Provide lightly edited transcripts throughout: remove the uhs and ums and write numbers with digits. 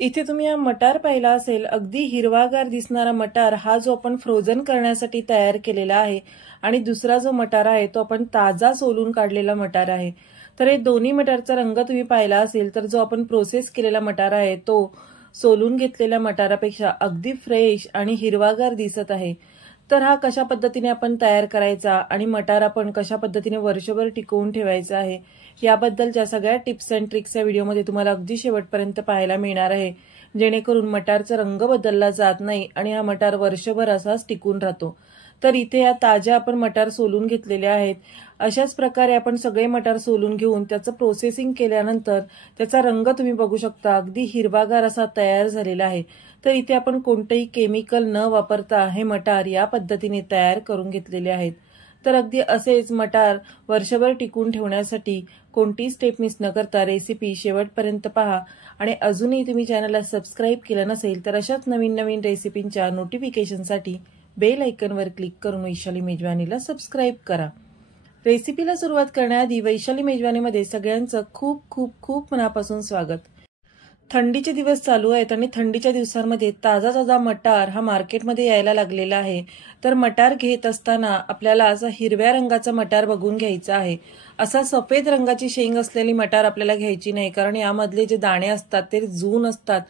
इथे तुम्ही हा मटार पाहिला असेल, अगदी हिरवागार दिसणारा मटार हा जो आपण फ्रोझन करण्यासाठी तयार केलेला आहे आणि दुसरा जो मटार आहे तो आपण ताजा सोलून काढलेला मटार आहे। तर हे दोन्ही मटारचा रंग तुम्ही पाहिला असेल तर जो आपण प्रोसेस केलेला मटार आहे तो सोलून घेतलेल्या मटारापेक्षा अगदी फ्रेश आणि हिरवागार दिसत आहे। तर हा कशा पद्धतीने आपण तयार करायचा आणि मटार आपण कशा पद्धतीने वर्षभर टिकवून ठेवायचा आहे याबद्दलच्या सगळ्या टिप्स अँड ट्रिक्स या व्हिडिओमध्ये तुम्हाला अगदी शेवटपर्यंत पाहायला मिळणार आहे, जेणेकरून मटारचा रंग बदलला जात नाही आणि हा मटार वर्षभर असाच टिकून राहतो। तर इथे या ताज्या आपण मटार सोलून घेतलेले आहेत। अशाच प्रकारे आपण सगळे मटार सोलून घेऊन त्याचं प्रोसेसिंग केल्यानंतर त्याचा रंग तुम्ही बघू शकता, अगदी हिरवागार असा तयार झालेला आहे। तर इथे आपण कोणतेही केमिकल न वापरता हे मटार या पद्धतीने तयार करून घेतलेले आहेत। तर अगदी असेच मटार वर्षभर टिकून ठेवण्यासाठी कोणतीही स्टेप मिस न करता रेसिपी शेवटपर्यंत पहा आणि अजूनही तुम्ही चॅनलला सबस्क्राइब केलं नसेल तर अशाच नवीन नवीन रेसिपींच्या नोटिफिकेशनसाठी बेल आयकॉनवर क्लिक करून वैशाली मेजवानीला सबस्क्राइब करा। रेसिपीला सुरुवात करण्याआधी वैशाली मेजवानीमध्ये सगळ्यांचं खूप खूप खूप मनापासून स्वागत। थंडीचे दिवस चालू आहेत आणि थंडीच्या दिवसांमध्ये ताजा ताजा मटार हा मार्केटमध्ये यायला लागलेला आहे। तर मटार घेत असताना आपल्याला असा हिरव्या रंगाचा मटार बघून घ्यायचा आहे। असा सफेद रंगाची शेंग असलेली मटार आपल्याला घ्यायची नाही, कारण यामधले जे दाणे असतात ते जून असतात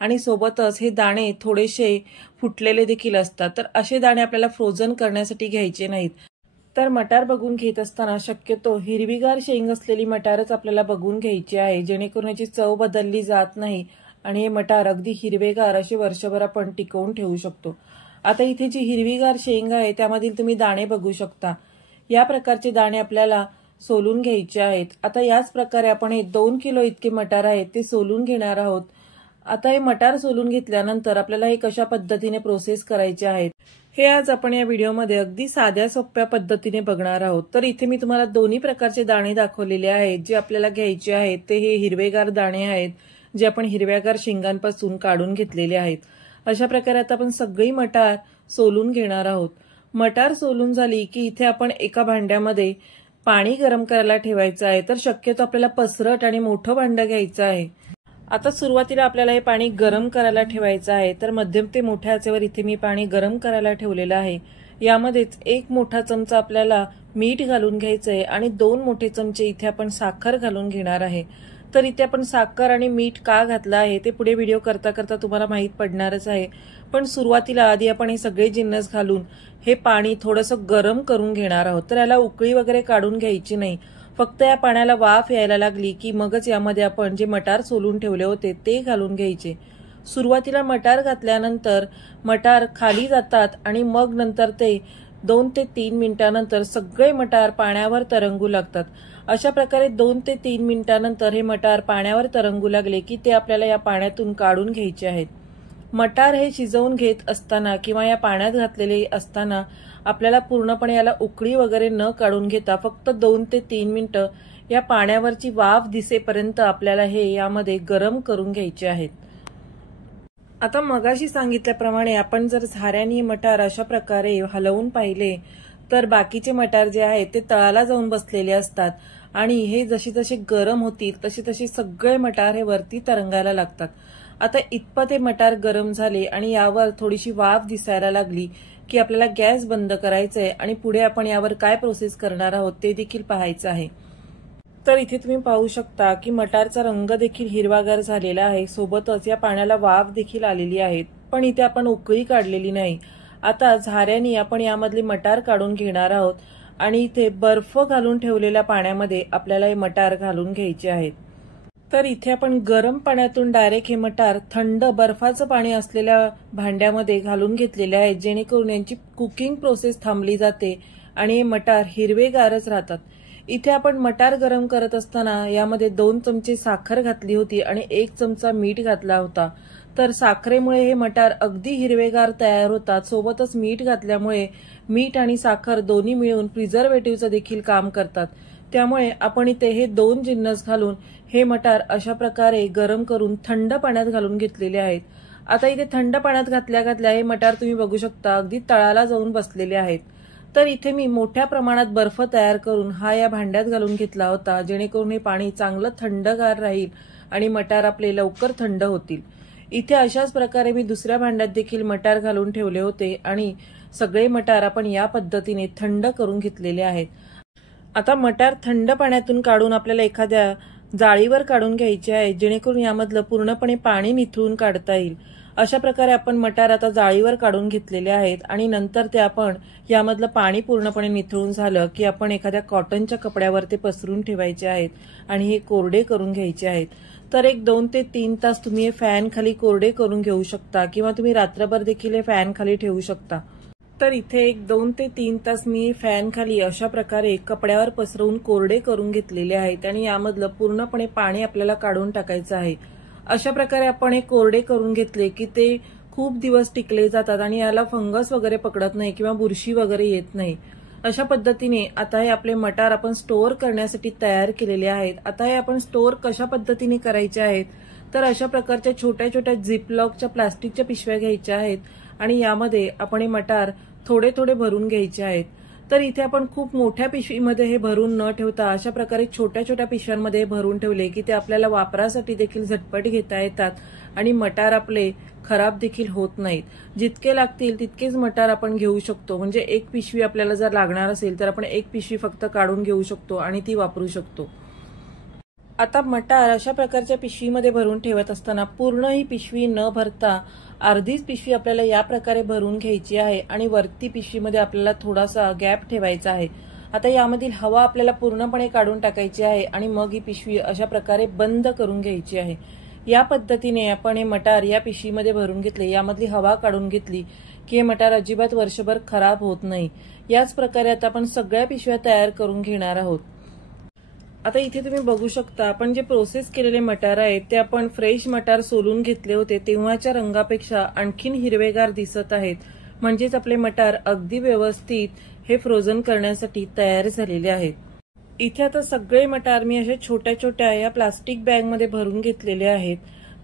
आणि सोबतच हे दाणे थोडेसे फुटलेले देखील असतात। तर असे दाणे आपल्याला फ्रोझन करण्यासाठी घ्यायचे नाहीत। तर मटार बघून घेत असताना शक्यतो हिरवीगार शेंग असलेली मटारच आपल्याला बघून घ्यायची आहे, जेणेकरून याची चव बदलली जात नाही आणि हे मटार अगदी हिरवेगार असे वर्षभर आपण टिकवून ठेवू शकतो। आता इथे जी हिरवीगार शेंग आहे त्यामधील तुम्ही दाणे बघू शकता। या प्रकारचे दाणे आपल्याला सोलून घ्यायचे आहेत। आता याच प्रकारे आपण हे 2 किलो इतके मटार आहेत ते सोलून घेणार आहोत। आता हे मटार सोलून घेतल्यानंतर आपल्याला हे कशा पद्धतीने प्रोसेस करायचे आहेत हे आज आपण या व्हिडिओमध्ये अगदी साध्या सोप्या पद्धतीने बघणार आहोत। तर इथे मी तुम्हाला दोन्ही प्रकारचे दाणे दाखवलेले आहेत। जे आपल्याला घ्यायचे आहेत ते हे हिरवेगार दाणे आहेत, जे आपण हिरव्यागार शेंगांपासून काढून घेतलेले आहेत। अशा प्रकारे आता आपण सगळी मटार सोलून घेणार आहोत। मटार सोलून झाली की इथे आपण एका भांड्यामध्ये पाणी गरम करायला ठेवायचं आहे। तर शक्यतो आपल्याला पसरट आणि मोठं भांडं घ्यायचं आहे। आता सुरुवातीला आपल्याला हे पाणी गरम करायला ठेवायचं आहे। तर मध्यम ते मोठ्या आचेवर इथे मी पाणी गरम करायला ठेवलेलं आहे। यामध्येच 1 मोठा चमचा आपल्याला मीठ घालून घ्यायचं आहे आणि 2 मोठे चमचे इथे आपण साखर घालून घेणार आहे। तर इथे आपण साखर आणि मीठ का घातलं आहे ते पुढे व्हिडिओ करता करता तुम्हाला माहित पडणारच आहे, पण सुरुवातीला आधी आपण हे सगळे जिन्नस घालून हे पाणी थोडंसं गरम करून घेणार आहोत। तर याला उकळी वगैरे काढून घ्यायची नाही, फक्त या पाण्याला वाफ यायला लागली की मगच यामध्ये आपण जे मटार सोलून ठेवले होते ते घालून घ्यायचे। सुरुवातीला मटार घातल्यानंतर मटार खाली जातात आणि मग नंतर ते 2 ते 3 मिनिटांनंतर सगळे मटार पाण्यावर तरंगू लागतात। अशा प्रकारे 2 ते 3 मिनिटांनंतर हे मटार पाण्यावर तरंगू लागले की ते आपल्याला या पाण्यातून काढून घ्यायचे आहेत। मटार हे शिजवून घेत असताना किंवा या पाण्यात घातलेले असताना आपल्याला पूर्णपणे याला उकळी वगैरे न काढून घेता फक्त 2 ते 3 मिनिटं या पाण्यावरची वाफ दिसेपर्यंत आपल्याला हे यामध्ये गरम करून घ्यायचे आहेत। आता मगाशी सांगितल्याप्रमाणे आपण जर झाऱ्याने मटार अशा प्रकारे हलवून पाहिले तर बाकीचे मटार जे आहेत ते तळाला जाऊन बसलेले असतात आणि हे जसे जसे गरम होतील तसे तसे सगळे मटार हे वरती तरंगायला लागतात। आता इतपत हे मटार गरम झाले आणि यावर थोडीशी वाफ दिसायला लागली की आपल्याला गॅस बंद करायचा आहे आणि पुढे आपण यावर काय प्रोसेस करणार आहोत ते देखील पाहायचं आहे। तर इथे तुम्ही पाहू शकता की मटारचा रंग देखील हिरवागार झालेला आहे, सोबतच या पाण्याला वाफ देखील आलेली आहे, पण इथे आपण उकळी काढलेली नाही। आता झाऱ्याने आपण यामधले मटार काढून घेणार आहोत आणि इथे बर्फ घालून ठेवलेल्या पाण्यामध्ये आपल्याला हे मटार घालून घ्यायचे आहेत। तर इथे आपण गरम पाण्यातून डायरेक्ट हे मटार थंड बर्फाचं पाणी असलेल्या भांड्यामध्ये घालून घेतलेले आहेत, जेणेकरून यांची कुकिंग प्रोसेस थांबली जाते आणि हे मटार हिरवेगारच राहतात। इथे आपण मटार गरम करत असताना यामध्ये 2 चमचे साखर घातली होती आणि 1 चमचा मीठ घातला होता। तर साखरेमुळे हे मटार अगदी हिरवेगार तयार होतात, सोबतच मीठ घातल्यामुळे मीठ आणि साखर दोन्ही मिळून प्रिझर्वेटिव्हचं देखील काम करतात। त्यामुळे आपण इथे हे 2 जिन्नस घालून हे मटार अशा प्रकारे गरम करून थंड पाण्यात घालून घेतलेले आहेत। आता इथे थंड पाण्यात घातल्या घातल्या हे मटार तुम्ही बघू शकता अगदी तळाला जाऊन बसलेले आहेत। तर इथे मी मोठ्या प्रमाणात बर्फ तयार करून हा या भांड्यात घालून घेतला होता, जेणेकरून हे पाणी चांगलं थंडगार राहील आणि मटार आपले लवकर थंड होतील। इथे अशाच प्रकारे मी दुसऱ्या भांड्यात देखील मटार घालून ठेवले होते आणि सगळे मटार आपण या पद्धतीने थंड करून घेतलेले आहेत। आता मटार थंड पाण्यातून काढून आपल्याला एखाद्या जाळीवर काढून घ्यायचे आहे, जेणेकरून यामधलं पूर्णपणे पाणी निथळून काढता येईल। अशा प्रकारे आपण मटार आता जाळीवर काढून घेतलेले आहेत आणि नंतर ते आपण यामधलं पाणी पूर्णपणे निथळून झालं की आपण एखाद्या कॉटनच्या कपड्यावर ते पसरून ठेवायचे आहेत आणि हे कोरडे करून घ्यायचे आहेत। तर एक 2 ते 3 तास तुम्ही हे फॅन खाली कोरडे करून घेऊ शकता किंवा तुम्ही रात्रभर देखील हे फॅन खाली ठेवू शकता। तर इथे एक 2 ते 3 तास मी फॅन खाली अशा प्रकारे कपड्यावर पसरवून कोरडे करून घेतलेले आहेत आणि यामधलं पूर्णपणे पाणी आपल्याला काढून टाकायचं आहे। अशा प्रकारे आपण हे कोरडे करून घेतले की ते खूप दिवस टिकले जातात आणि याला फंगस वगैरे पकडत नाही किंवा बुरशी वगैरे येत नाही। अशा पद्धतीने आता हे आपले मटार आपण स्टोअर करण्यासाठी तयार केलेले आहेत। आता हे आपण स्टोअर कशा पद्धतीने करायचे आहेत, तर अशा प्रकारच्या छोट्या छोट्या झिपलॉकच्या प्लास्टिकच्या पिशव्या घ्यायच्या आहेत आणि यामध्ये आपण हे मटार थोडे थोडे भरून घ्यायचे आहेत। तर इथे आपण खूप मोठ्या पिशवीमध्ये हे भरून न ठेवता अशा प्रकारे छोट्या छोट्या पिशव्यांमध्ये भरून ठेवले की ते आपल्याला वापरासाठी देखील झटपट घेता येतात आणि मटार आपले खराब देखील होत नाहीत। जितके लागतील तितकेच मटार आपण घेऊ शकतो, म्हणजे एक पिशवी आपल्याला जर लागणार असेल तर आपण एक पिशवी फक्त काढून घेऊ शकतो आणि ती वापरू शकतो। आता मटार अशा प्रकारच्या पिशवीमध्ये भरून ठेवत असताना पूर्ण ही पिशवी न भरता अर्धीच पिशवी आपल्याला या प्रकारे भरून घ्यायची आहे आणि वरती पिशवीमध्ये आपल्याला थोडासा गॅप ठेवायचा आहे। आता यामधील हवा आपल्याला पूर्णपणे काढून टाकायची आहे आणि मग ही पिशवी अशा प्रकारे बंद करून घ्यायची आहे। या पद्धतीने आपण हे मटार या पिशवीमध्ये भरून घेतले, यामधली हवा काढून घेतली की हे मटार अजिबात वर्षभर खराब होत नाही। याच प्रकारे आता आपण सगळ्या पिशव्या तयार करून घेणार आहोत। आता इथे तुम्ही बघू शकता आपण जे प्रोसेस केलेले मटार आहेत ते आपण फ्रेश मटार सोलून घेतले होते तेव्हाच्या रंगापेक्षा आणखीन हिरवेगार दिसत आहेत, म्हणजेच आपले मटार अगदी व्यवस्थित हे फ्रोझन करण्यासाठी तयार झालेले आहेत। इथे आता सगळे मटार मी अशा छोट्या छोट्या या प्लास्टिक बॅगमध्ये भरून घेतलेले आहेत।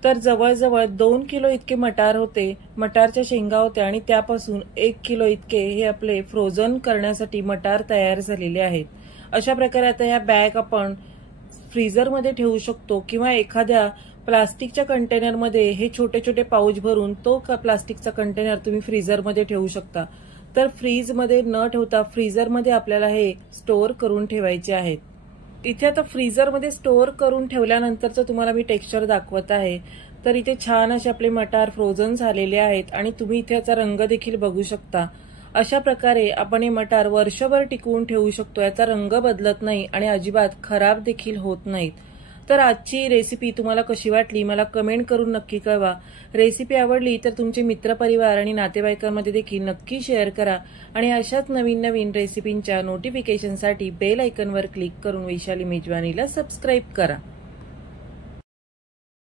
तर जवळजवळ 2 किलो इतके मटार होते, मटारच्या शेंगा होत्या आणि त्यापासून 1 किलो इतके हे आपले फ्रोझन करण्यासाठी मटार तयार झालेले आहेत। अशा प्रकारे आता या बॅग आपण फ्रीझरमध्ये ठेवू शकतो किंवा एखाद्या प्लास्टिकच्या कंटेनरमध्ये हे छोटे छोटे पाऊच भरून तो प्लास्टिकचा कंटेनर तुम्ही फ्रीझरमध्ये ठेवू शकता। तर फ्रीजमध्ये न ठेवता फ्रीझरमध्ये आपल्याला हे स्टोअर करून ठेवायचे आहेत। इथे आता फ्रीझरमध्ये स्टोअर करून ठेवल्यानंतरचं तुम्हाला मी टेक्स्चर दाखवत आहे। तर इथे छान असे आपले मटार फ्रोझन झालेले आहेत आणि तुम्ही इथे याचा रंग देखील बघू शकता। अशा प्रकारे आपण हे मटार वर्षभर टिकवून ठेवू शकतो, याचा रंग बदलत नाही आणि अजिबात खराब देखील होत नाहीत। तर आजची रेसिपी तुम्हाला कशी वाटली मला कमेंट करून नक्की कळवा। रेसिपी आवडली तर तुमचे मित्रपरिवार आणि नातेवाईकांमध्ये देखील नक्की शेअर करा आणि अशाच नवीन नवीन रेसिपींच्या नोटिफिकेशनसाठी बेल आयकॉनवर क्लिक करून वैशाली मेजवानीला सबस्क्राईब करा।